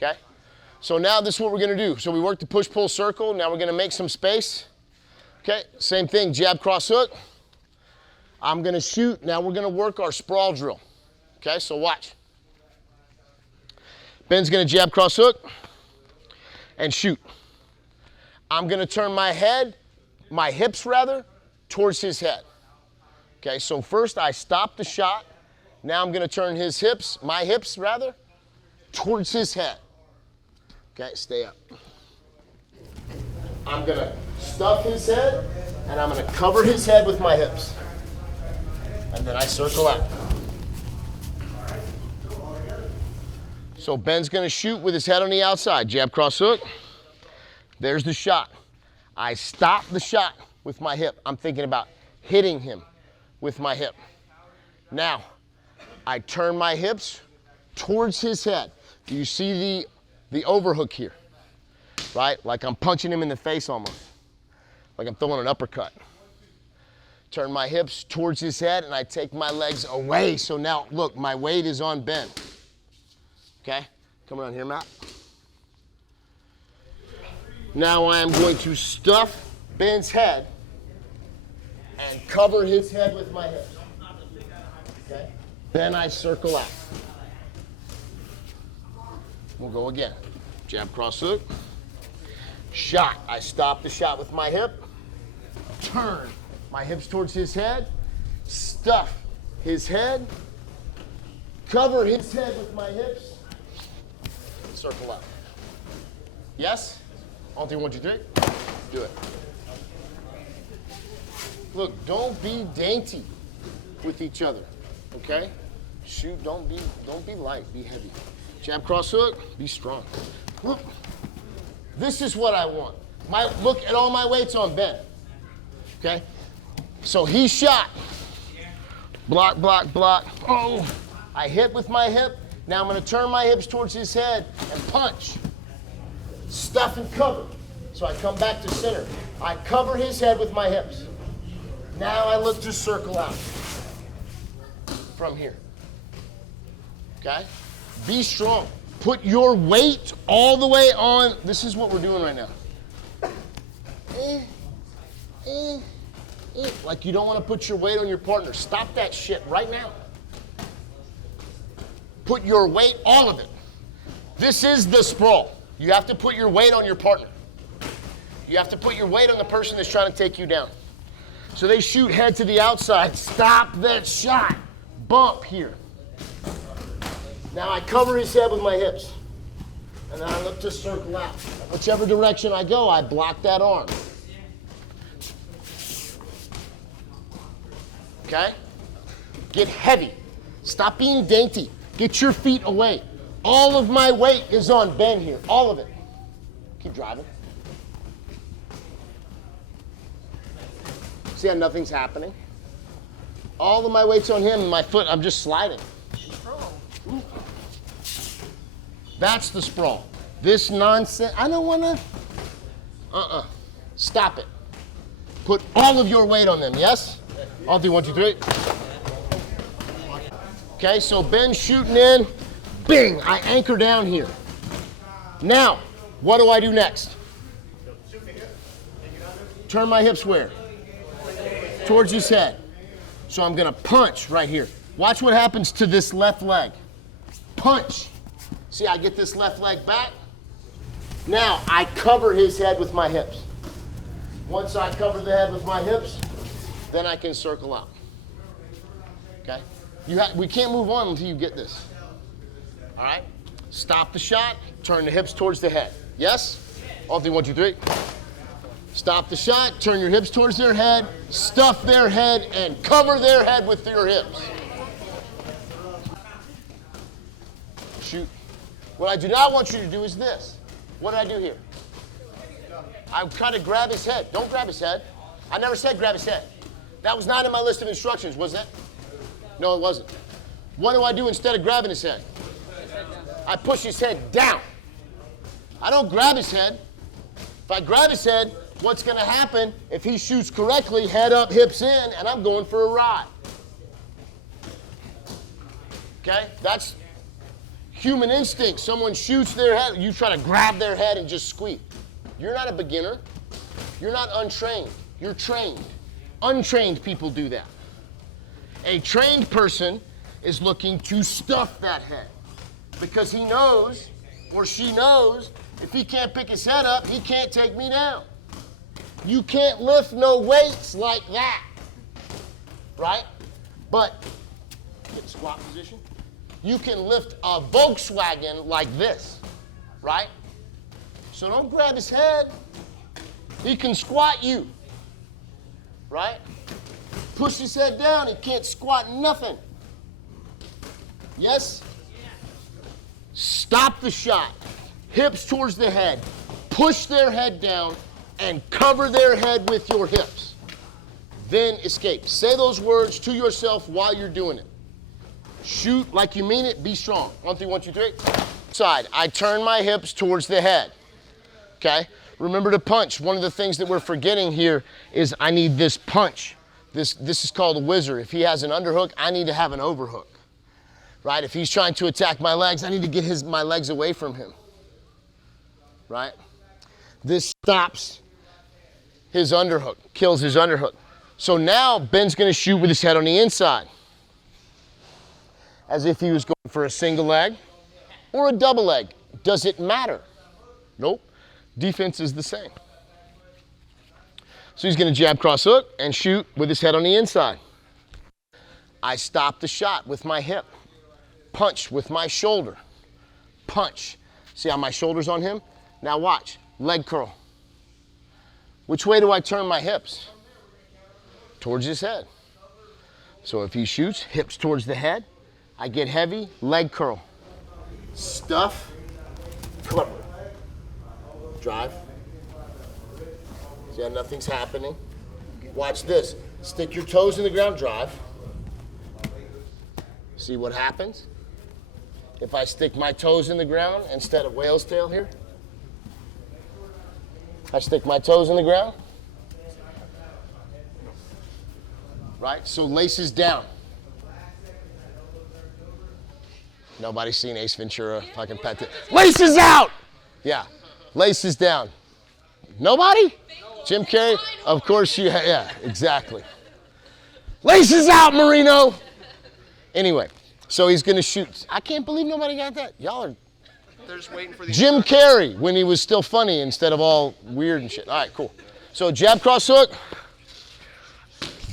okay? So now this is what we're gonna do. So we worked the push-pull circle. Now we're gonna make some space. Okay, same thing, jab, cross, hook. I'm gonna shoot. Now we're gonna work our sprawl drill. Okay, so watch. Ben's gonna jab, cross, hook, and shoot. I'm gonna turn my hips rather, towards his head. Okay, so first I stop the shot. Now I'm gonna turn my hips rather, towards his head. Okay, stay up. I'm gonna stuff his head, and I'm gonna cover his head with my hips. And then I circle out. So Ben's gonna shoot with his head on the outside. Jab, cross, hook. There's the shot. I stop the shot with my hip. I'm thinking about hitting him with my hip. Now, I turn my hips towards his head. Do you see the overhook here? Right? Like I'm punching him in the face almost. Like I'm throwing an uppercut. Turn my hips towards his head and I take my legs away. So now, look, my weight is on Ben. Okay? Come around here, Matt. Now I am going to stuff Ben's head and cover his head with my hips. Okay? Then I circle out. We'll go again. Jab, cross, hook. Shot. I stop the shot with my hip. Turn my hips towards his head. Stuff his head. Cover his head with my hips. Circle out. Yes? On 3, 1, 2, 3. Do it. Look, don't be dainty with each other. Okay? Shoot, don't be light, be heavy. Jab, cross, hook, be strong. Look, this is what I want. Look at all my weights on Ben. Okay? So he shot. Block, block, block. Oh, I hit with my hip. Now I'm gonna turn my hips towards his head and punch. Stuff and cover. So I come back to center. I cover his head with my hips. Now I look to circle out from here. Okay? Be strong. Put your weight all the way on. This is what we're doing right now. Like you don't want to put your weight on your partner. Stop that shit right now. Put your weight, all of it. This is the sprawl. You have to put your weight on your partner. You have to put your weight on the person that's trying to take you down. So they shoot head to the outside. Stop that shot. Bump here. Now I cover his head with my hips. And then I look to circle out. Whichever direction I go, I block that arm. Okay? Get heavy. Stop being dainty. Get your feet away. All of my weight is on Ben here. All of it. Keep driving. See how nothing's happening? All of my weight's on him and my foot, I'm just sliding. Ooh. That's the sprawl. This nonsense, I don't wanna, Stop it. Put all of your weight on them, yes? I'll do 1, 2, 3. Okay, so Ben's shooting in, bing, I anchor down here. Now, what do I do next? Turn my hips where? Towards his head. So I'm gonna punch right here. Watch what happens to this left leg. Punch. See, I get this left leg back. Now I cover his head with my hips. Once I cover the head with my hips, then I can circle out. Okay? We can't move on until you get this. All right? Stop the shot, turn the hips towards the head. Yes? All 3, 1, 2, 3. Stop the shot, turn your hips towards their head, stuff their head, and cover their head with your hips. Shoot. What I do not want you to do is this. What did I do here? I kind of grab his head. Don't grab his head. I never said grab his head. That was not in my list of instructions, was it? No, it wasn't. What do I do instead of grabbing his head? I push his head down. I don't grab his head. If I grab his head, what's going to happen if he shoots correctly, head up, hips in, and I'm going for a ride? Okay? That's Human instinct, someone shoots their head, you try to grab their head and just squeak. You're not a beginner. You're not untrained. You're trained. Untrained people do that. A trained person is looking to stuff that head because he knows or she knows if he can't pick his head up, he can't take me down. You can't lift no weights like that, right? But get squat position. You can lift a Volkswagen like this, right? So don't grab his head. He can squat you, right? Push his head down, he can't squat nothing. Yes? Stop the shot. Hips towards the head. Push their head down and cover their head with your hips. Then escape. Say those words to yourself while you're doing it. Shoot like you mean it, be strong. 1, 2, 1, 2, 3. Side, I turn my hips towards the head, okay? Remember to punch. One of the things that we're forgetting here is I need this punch. This is called a whizzer. If he has an underhook, I need to have an overhook, right? If he's trying to attack my legs, I need to get my legs away from him, right? This stops his underhook, kills his underhook. So now Ben's gonna shoot with his head on the inside, as if he was going for a single leg or a double leg. Does it matter? Nope. Defense is the same. So he's gonna jab, cross hook, and shoot with his head on the inside. I stop the shot with my hip. Punch with my shoulder. Punch. See how my shoulder's on him? Now watch, leg curl. Which way do I turn my hips? Towards his head. So if he shoots, hips towards the head, I get heavy, leg curl. Stuff, cover. Drive. See how nothing's happening? Watch this. Stick your toes in the ground, drive. See what happens? If I stick my toes in the ground instead of whale's tail here, I stick my toes in the ground. Right? So laces down. Nobody's seen Ace Ventura fucking pet it. Laces out! Yeah, laces down. Nobody? Jim Carrey? Of course you, yeah, exactly. Laces out, Marino! Anyway, so he's gonna shoot. I can't believe nobody got that. Y'all are. They're just waiting for the Jim Carrey, when he was still funny instead of all weird and shit. All right, cool. So jab, cross hook,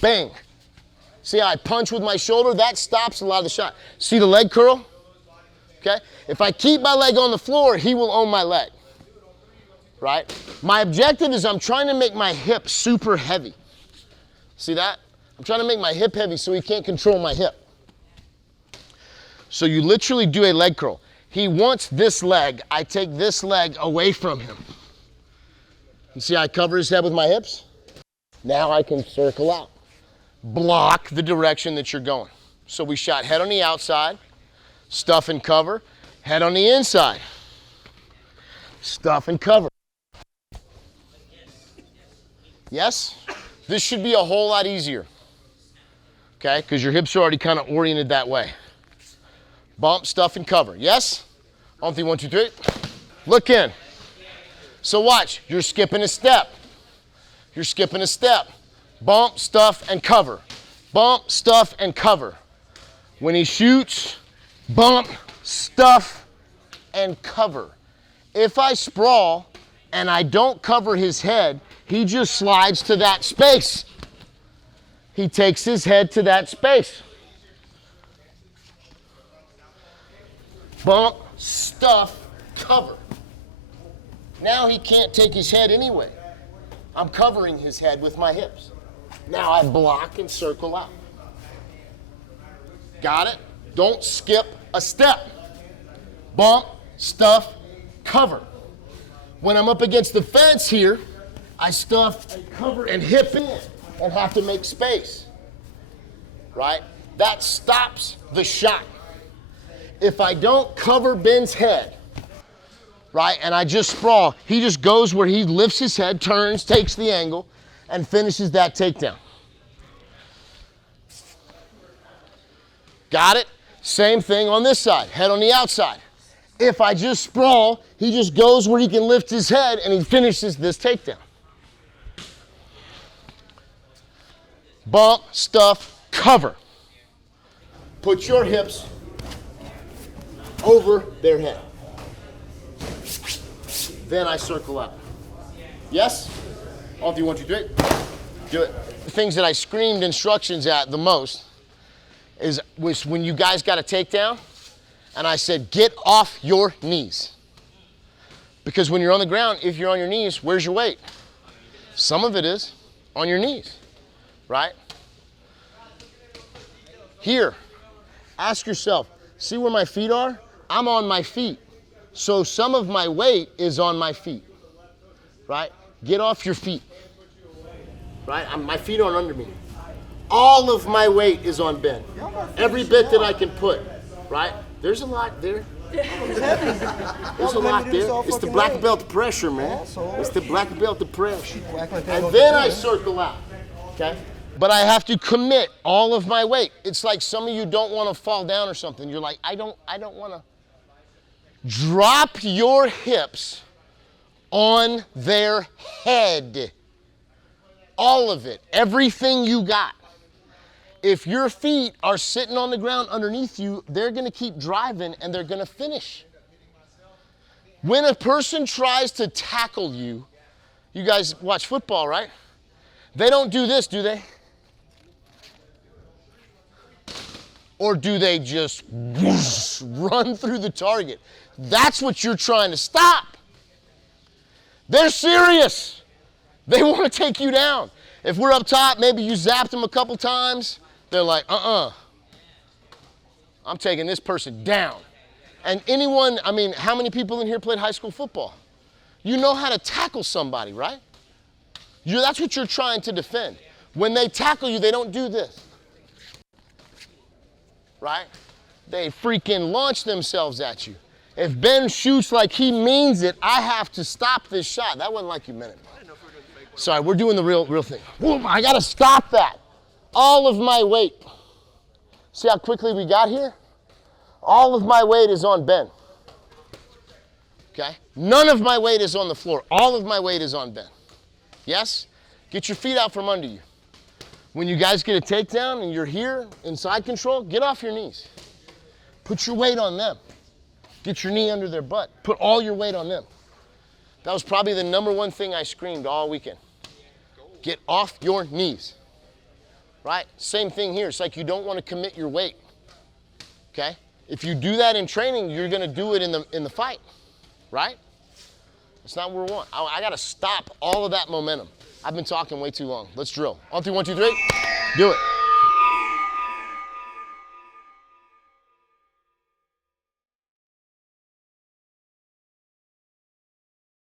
bang. See how I punch with my shoulder? That stops a lot of the shot. See the leg curl? Okay? If I keep my leg on the floor, he will own my leg. Right? My objective is I'm trying to make my hip super heavy. See that? I'm trying to make my hip heavy so he can't control my hip. So you literally do a leg curl. He wants this leg. I take this leg away from him. You see how I cover his head with my hips? Now I can circle out. Block the direction that you're going. So we shot head on the outside, stuff and cover, head on the inside, stuff and cover. Yes? This should be a whole lot easier, okay? Because your hips are already kind of oriented that way. Bump, stuff, and cover. Yes? On 3, 1, 2, 3. Look in. So watch, you're skipping a step. You're skipping a step. Bump, stuff, and cover. Bump, stuff, and cover. When he shoots, bump, stuff, and cover. If I sprawl and I don't cover his head, he just slides to that space. He takes his head to that space. Bump, stuff, cover. Now he can't take his head anyway. I'm covering his head with my hips. Now I block and circle out. Got it? Don't skip a step. Bump, stuff, cover. When I'm up against the fence here, I stuff, cover, and hip in and have to make space. Right? That stops the shot. If I don't cover Ben's head, right, and I just sprawl, he just goes where he lifts his head, turns, takes the angle, and finishes that takedown. Got it? Same thing on this side, head on the outside. If I just sprawl, he just goes where he can lift his head and he finishes this takedown. Bump, stuff, cover. Put your hips over their head. Then I circle out. Yes? On 3, 1, 2, 3. Do it. The things that I screamed instructions at the most was when you guys got a takedown, and I said, get off your knees. Because when you're on the ground, if you're on your knees, where's your weight? Some of it is on your knees, right? Here, ask yourself, see where my feet are? I'm on my feet. So some of my weight is on my feet, right? Get off your feet, right? My feet aren't under me. All of my weight is on Ben. Every bit that I can put, right? There's a lot there. There's a lot there. It's the black belt pressure, man. It's the black belt pressure. And then I circle out, okay? But I have to commit all of my weight. It's like some of you don't want to fall down or something. You're like, I don't want to. Drop your hips on their head. All of it, everything you got. If your feet are sitting on the ground underneath you, they're gonna keep driving and they're gonna finish. When a person tries to tackle you, you guys watch football, right? They don't do this, do they? Or do they just whoosh, run through the target? That's what you're trying to stop. They're serious. They want to take you down. If we're up top, maybe you zapped them a couple times. They're like, I'm taking this person down. And anyone, I mean, how many people in here played high school football? You know how to tackle somebody, right? That's what you're trying to defend. When they tackle you, they don't do this. Right? They freaking launch themselves at you. If Ben shoots like he means it, I have to stop this shot. That wasn't like you meant it. Sorry, we're doing the real thing. Boom, I gotta stop that. All of my weight. See how quickly we got here? All of my weight is on Ben. Okay? None of my weight is on the floor. All of my weight is on Ben. Yes? Get your feet out from under you. When you guys get a takedown and you're here in side control, get off your knees. Put your weight on them. Get your knee under their butt. Put all your weight on them. That was probably the #1 thing I screamed all weekend. Get off your knees. Right? Same thing here. It's like you don't want to commit your weight. Okay? If you do that in training, you're going to do it in the fight. Right? That's not what we want. I got to stop all of that momentum. I've been talking way too long. Let's drill. On 3, 1, 2, 3. Do it.